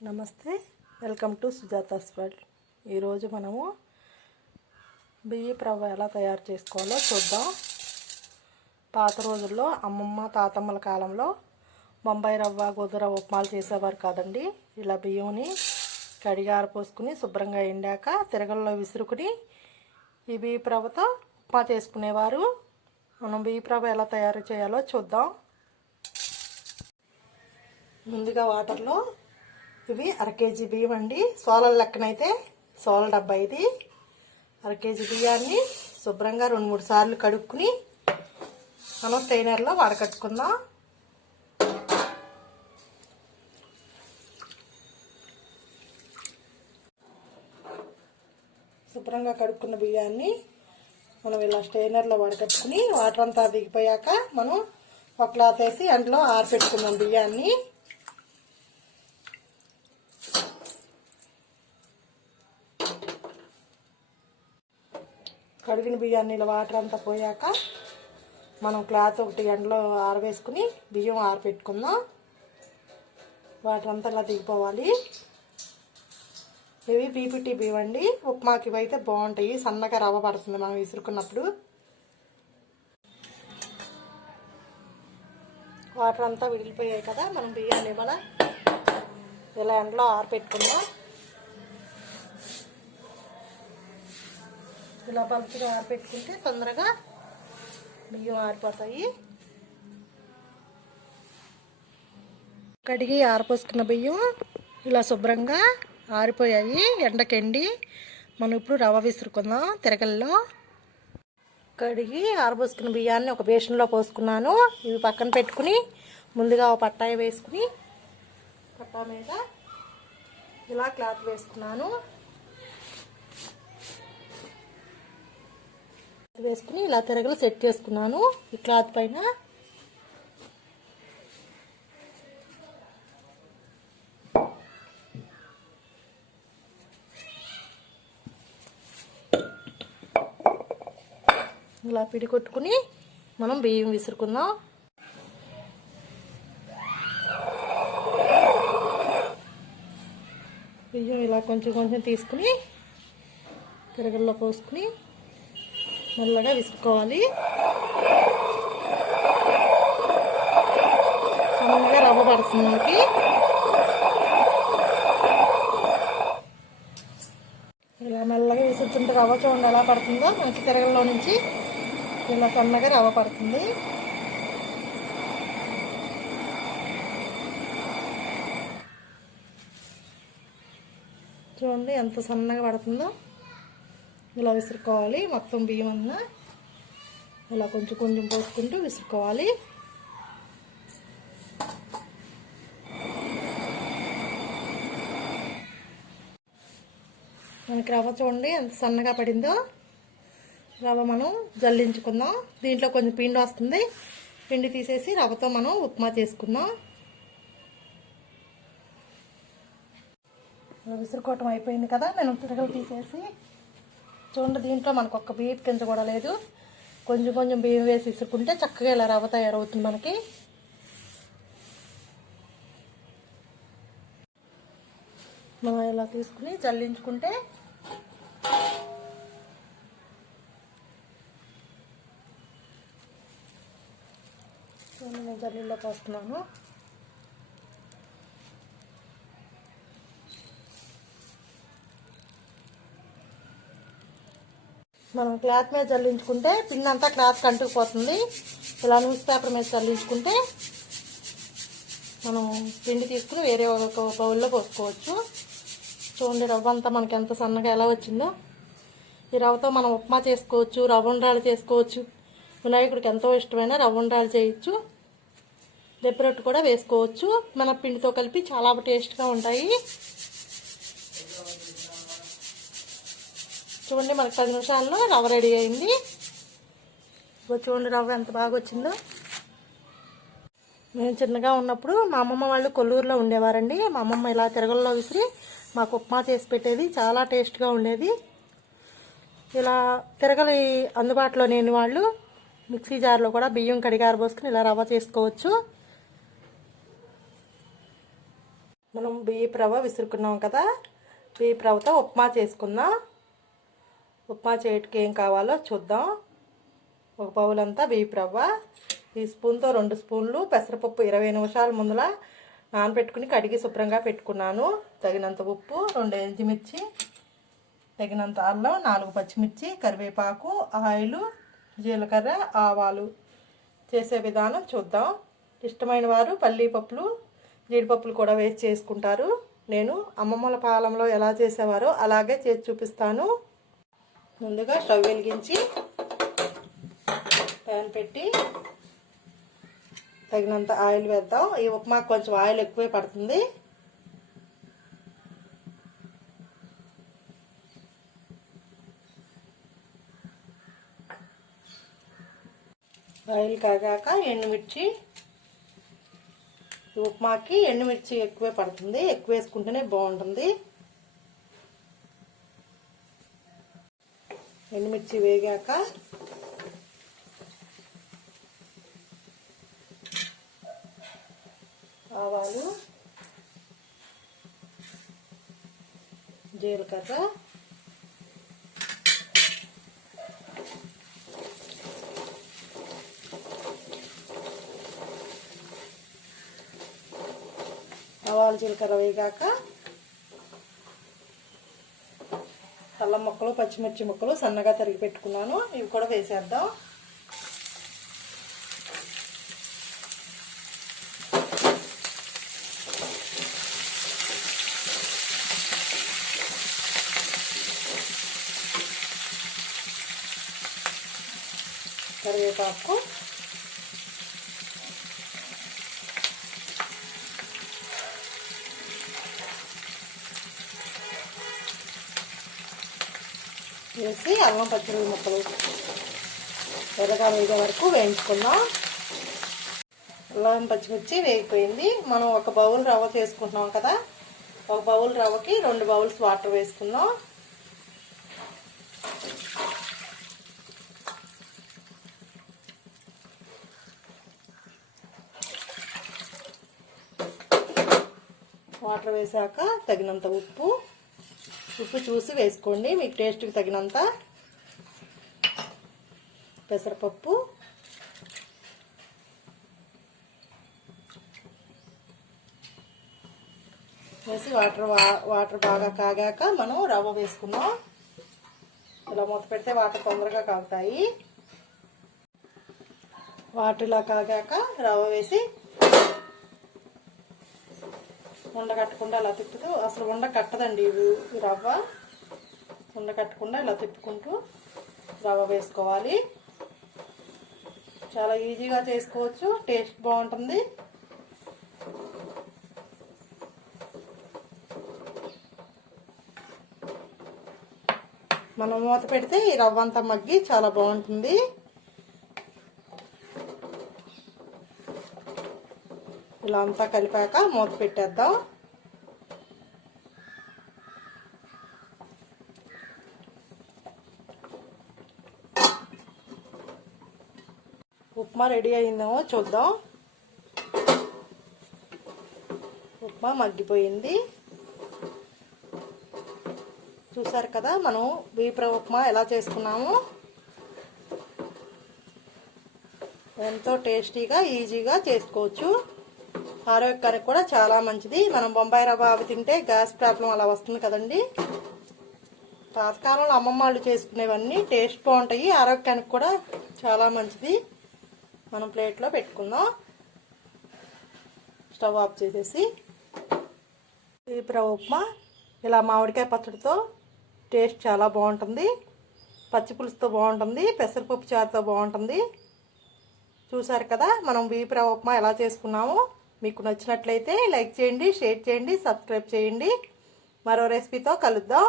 నమస్తే, welcome to Sujata's world. ఈరోజు మనము బియ్యపు రవ్వ ఎలా తయారు చేసుకోవాలో చూద్దాం. పాత రోజుల్లో అమ్మమ్మ తాతమ్మల కాలంలో బొంబాయి రవ్వ గోధుమ ఉప్మాలు చేసేవారు కాదండి. ఇలా బియ్యంని కడిగి ఆరపోసుకుని శుభ్రంగా ఎండాక తిరగల్లో విసురుకుని ఈ బియ్యపు రవ్వతో ఉప్మా చేసుకునేవారు. మనం బియ్యపు రవ్వ ఎలా తయారు చేయాలో చూద్దాం. ముందుగా వాటర్లో ఇవి 1/2 కేజీ బియ్యం అండి. సోలల లెక్కనైతే సోల డబ్బా ఇది. 1/2 కేజీ బియ్యాన్ని శుభ్రంగా 2-3 సార్లు కడుక్కుని మనం స్ట్రైనర్లో వడకట్టుకుందాం. శుభ్రంగా కడుక్కున్న బియ్యాన్ని మనం ఇలా స్ట్రైనర్లో వడకట్టుకుని వాటర్ అంతా దిగిపోయాక మనం ఒక క్లాత్ వేసి అందులో ఆరపెట్టుకున్నాం బియ్యాన్ని. కడిగిన బియ్యాన్ని ఇలా వాటర్ అంతా పోయాక మనం క్లాత్ ఒకటి ఎండలో ఆరవేసుకుని బియ్యం ఆరపెట్టుకుందాం. వాటర్ అంతా ఇలా దిగిపోవాలి. ఇవి పీపీటీ బియ్యం అండి. ఉప్మాకి ఇవి అయితే బాగుంటాయి. సన్నగా రవ్వ పడుతుంది మనం విసురుకున్నప్పుడు. వాటర్ అంతా విడిలిపోయాయి కదా, మనం బియ్యాన్ని ఇలా ఎండలో ఆరపెట్టుకుందాం. ఇలా పలుచగా ఆరపెట్టుకుంటే తొందరగా బియ్యం ఆరిపోతాయి. కడిగి ఆరపోసుకున్న బియ్యం ఇలా శుభ్రంగా ఆరిపోయాయి, ఎండకెండి. మనం ఇప్పుడు రవ్వ విసురుకుందాం తిరగల్లో. కడిగి ఆరపోసుకున్న బియ్యాన్ని ఒక బేషన్లో పోసుకున్నాను. ఇవి పక్కన పెట్టుకుని ముందుగా ఒక పట్టాయి వేసుకుని పట్టా మీద ఇలా క్లాత్ వేసుకున్నాను. వేసుకుని ఇలా తిరగలు సెట్ చేసుకున్నాను ఈ క్లాత్ పైన. ఇలా పిడి కొట్టుకుని మనం బియ్యం విసురుకుందాం. బియ్యం ఇలా కొంచెం కొంచెం తీసుకుని తిరగల్లో పోసుకుని మెల్లగా విసురుకోవాలి. సన్నగా రవ్వ పడుతుంది మనకి. ఇలా మెల్లగా విసురుతుంటే రవ్వ చూడండి ఎలా పడుతుందో మనకి. తిరగల్లో నుంచి ఇలా సన్నగా రవ్వ పడుతుంది. చూడండి ఎంత సన్నగా పడుతుందో. ఇలా విసురుకోవాలి. మొత్తం బియ్యం అన్నా ఇలా కొంచెం కొంచెం పోసుకుంటూ విసురుకోవాలి. మనకి రవ్వ చూడండి ఎంత సన్నగా పడిందో. రవ్వ మనం జల్లించుకుందాం. దీంట్లో కొంచెం పిండి వస్తుంది. పిండి తీసేసి రవ్వతో మనం ఉప్మా చేసుకుందాం. విసురుకోవటం అయిపోయింది కదా, నేను తిరగలు తీసేసి చూడండి. దీంట్లో మనకు ఒక్క బియ్యం కింద కూడా లేదు. కొంచెం కొంచెం బియ్యం వేసి విసురుకుంటే చక్కగా ఇలా రవ్వ తయారవుతుంది మనకి. మనం ఇలా తీసుకుని జల్లించుకుంటే నేను జల్లీలో పోస్తున్నాను. మనం క్లాత్ మీద చల్లించుకుంటే పిండి అంతా క్లాత్కి అంటుకుపోతుంది. ఇలా న్యూస్ పేపర్ మీద చల్లించుకుంటే మనం పిండి తీసుకుని వేరే ఒక బౌల్లో పోసుకోవచ్చు. చూడండి రవ్వ అంతా మనకి ఎంత సన్నగా ఎలా వచ్చిందో. ఈ రవ్వతో మనం ఉప్మా చేసుకోవచ్చు, రవ్వ ఉండ్రాలు చేసుకోవచ్చు. వినాయకుడికి ఎంతో ఇష్టమైన రవ్వ ఉండ్రాలు చేయొచ్చు. దెబ్బరొట్టు కూడా వేసుకోవచ్చు. మన పిండితో కలిపి చాలా టేస్ట్గా ఉంటాయి. చూడండి మనకి 10 నిమిషాల్లో రవ్వ రెడీ అయింది. చూడండి రవ్వ ఎంత బాగా వచ్చిందో. మేము చిన్నగా ఉన్నప్పుడు మా అమ్మమ్మ వాళ్ళు కొల్లూరులో ఉండేవారండి. మా అమ్మమ్మ ఇలా తిరగల్లో విసిరి మాకు ఉప్మా చేసి పెట్టేది. చాలా టేస్ట్గా ఉండేది. ఇలా తిరగలి అందుబాటులో లేని వాళ్ళు మిక్సీ జార్లో కూడా బియ్యం కడిగి ఆరబోసుకుని ఇలా రవ్వ చేసుకోవచ్చు. మనం బియ్యపు రవ్వ విసురుకున్నాం కదా, బియ్యపు రవ్వతో ఉప్మా చేసుకుందాం. ఉప్మా చేయడానికి ఏం కావాలో చూద్దాం. ఒక బౌల్ అంతా బియ్యపు రవ్వ, ఈ స్పూన్తో 2 స్పూన్లు పెసరపప్పు 20 నిమిషాల ముందులా నానబెట్టుకుని కడిగి శుభ్రంగా పెట్టుకున్నాను. తగినంత ఉప్పు, 2 ఎండుమిర్చి, తగినంత అల్లం, 4 పచ్చిమిర్చి, కరివేపాకు, ఆయిల్, జీలకర్ర, ఆవాలు. చేసే విధానం చూద్దాం. ఇష్టమైన వారు పల్లీ పప్పులు, జీడిపప్పులు కూడా వేసి చేసుకుంటారు. నేను అమ్మమ్మల పాలెంలో ఎలా చేసేవారో అలాగే చేసి చూపిస్తాను. ముందుగా స్టవ్ వెలిగించి ప్యాన్ పెట్టి తగినంత ఆయిల్ వేద్దాం. ఈ ఉప్మాకు కొంచెం ఆయిల్ ఎక్కువే పడుతుంది. ఆయిల్ కాగాక ఎండుమిర్చి, ఈ ఉప్మాకి ఎండుమిర్చి ఎక్కువే పడుతుంది, ఎక్కువ వేసుకుంటేనే బాగుంటుంది. ఎండుమిర్చి వేగాక ఆవాలు, జీలకర్ర, ఆవాలు జీలకర్ర వేగాక అల్లం ముక్కలు, పచ్చిమిర్చి ముక్కలు సన్నగా తరిగి పెట్టుకున్నాను, ఇవి కూడా వేసేద్దాం. కరివేపాకు, వేసి అల్లం పచ్చిమిరపకాయ ముక్కలు ఎర్రగా వేగే వరకు వేయించుకుందాం. అల్లం పచ్చిమిర్చి వేగిపోయింది. మనం ఒక బౌల్ రవ్వ చేసుకుంటున్నాం కదా, ఒక బౌల్ రవ్వకి 2 బౌల్స్ వాటర్ వేసుకుందాం. వాటర్ వేసాక తగినంత ఉప్పు చూసి వేసుకోండి, మీకు టేస్ట్కి తగినంత. పెసరపప్పు, వేసి వాటర్ బాగా కాగాక మనం రవ్వ వేసుకుందాం. ఇలా మూత పెడితే వాటర్ తొందరగా కాగుతాయి. వాటర్ ఇలా కాగాక రవ్వ వేసి ఉండ కట్టకుండా ఇలా తిప్పుతూ, అసలు ఉండ కట్టదండి ఈ రవ్వ, ఉండ కట్టకుండా ఇలా తిప్పుకుంటూ రవ్వ వేసుకోవాలి. చాలా ఈజీగా చేసుకోవచ్చు, టేస్ట్ బాగుంటుంది. మనం మూత పెడితే ఈ రవ్వ అంతా మగ్గి చాలా బాగుంటుంది. ఇలా అంతా కలిపాక మూత పెట్టేద్దాం. ఉప్మా రెడీ అయిందేమో చూద్దాం. ఉప్మా మగ్గిపోయింది. చూసారు కదా మనం బియ్యపు ఉప్మా ఎలా చేసుకున్నాము. ఎంతో టేస్టీగా ఈజీగా చేసుకోవచ్చు. ఆరోగ్యానికి కూడా చాలా మంచిది. మనం బొంబాయి రవ్వ అవి తింటే గ్యాస్ ప్రాబ్లం అలా వస్తుంది కదండి. పాతకాలంలో అమ్మమ్మ వాళ్ళు చేసుకునేవన్నీ టేస్ట్ బాగుంటాయి, ఆరోగ్యానికి కూడా చాలా మంచిది. మనం ప్లేట్లో పెట్టుకుందాం. స్టవ్ ఆఫ్ చేసేసి బియ్యపు రవ్వ ఉప్మా ఇలా మామిడికాయ పచ్చడితో టేస్ట్ చాలా బాగుంటుంది, పచ్చి పులుసుతో బాగుంటుంది, పెసరపప్పు చారుతో బాగుంటుంది. చూసారు కదా మనం బియ్యపు రవ్వ ఉప్మా ఎలా చేసుకున్నామో. మీకు నచ్చినట్లయితే లైక్ చేయండి, షేర్ చేయండి, సబ్స్క్రైబ్ చేయండి. మరో రెసిపీతో కలుద్దాం.